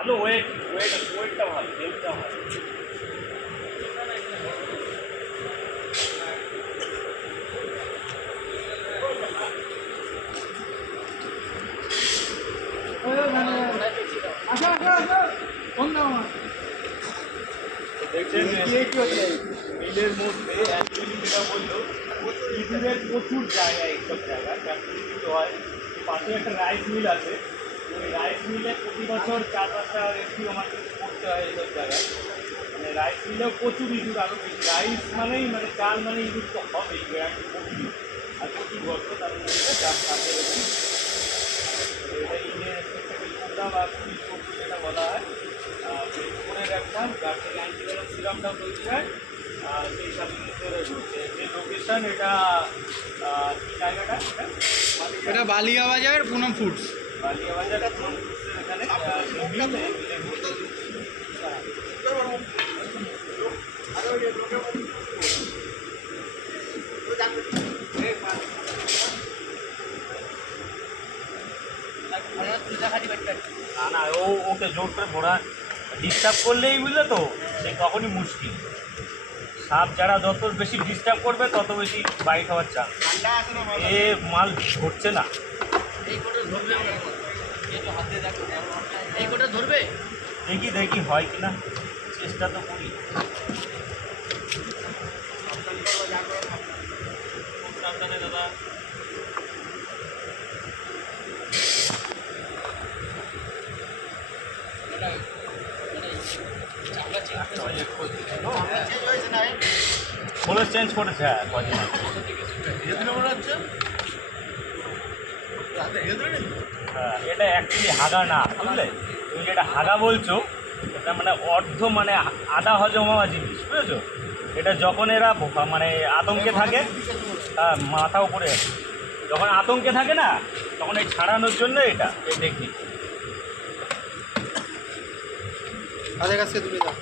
ভালো ওয়েটটা ভালো, হেলথটা ভালো। দেখছেন মিলের মধ্যে অ্যাকচুয়ালি যেটা বললো, ইঁদুরের প্রচুর জায়গা, এইসব জায়গা ফ্যাক্টরি কিন্তু হয়। পাশে একটা রাইস মিল আছে, ওই রাইস মিলে প্রতি বছর 4-5টা রেস্কিউ আমাদের করতে হয় এইসব জায়গায়। মানে রাইস মিলেও প্রচুর ইঁদুর, আরও বেশি। রাইস মানেই মানে চাল মানে ইঁদুর তো হবেই, প্রচুর আর প্রচুর গর্ত, তার মধ্যে চার কাছে বেশি। এটা ইন্ডিয়ান এক্সপেক্টেবল কোবরা বা পুলিশ কোবরা যেটা বলা হয়। করে রাখতাম, যার থেকে অ্যান্টিভাইরাল সিরামটাও তৈরি হয়। সেই সাথে যে লোকেশন, এটা কি জায়গাটা, এটা বালিয়াবাজার পুনম ফুডস। বালিয়াবাজার পুনম ফুডসের এখানে না না, ওকে জোর করে ভোড়া ডিস্টার্ব করলেই বুঝলে তো, সে তখনই মুশকিল। সাপ যারা যত বেশি ডিস্টার্ব করবে তত বেশি বাইট হওয়ার চান্স। এ মাল ধরছে না। দেখি হয় কিনা, চেষ্টা তো করি। সাবধানে দাদা। ফোনের চেঞ্জ করেছে, হ্যাঁ কদিন হ্যাঁ। এটা অ্যাকচুয়ালি হাগা না, বুঝলে? তুমি যেটা হাগা বলছো, এটা মানে অর্ধ মানে আধা হজম হওয়া জিনিস, বুঝেছো? এটা যখন এরা মানে আতঙ্কে থাকে, মাথা উপরে আছে, যখন আতঙ্কে থাকে না, তখন এই ছাড়ানোর জন্য এটা এই টেকনিক। তাদের কাছে দূরে যাও,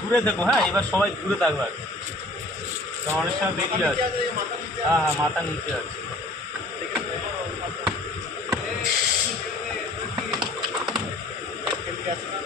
দূরে থেকো। হ্যাঁ, এবার সবাই দূরে থাকবে আর কি। কারণ অনেক সময় বেরিয়ে আছে। হ্যাঁ হ্যাঁ, মাথা নিচে আছে। আছে না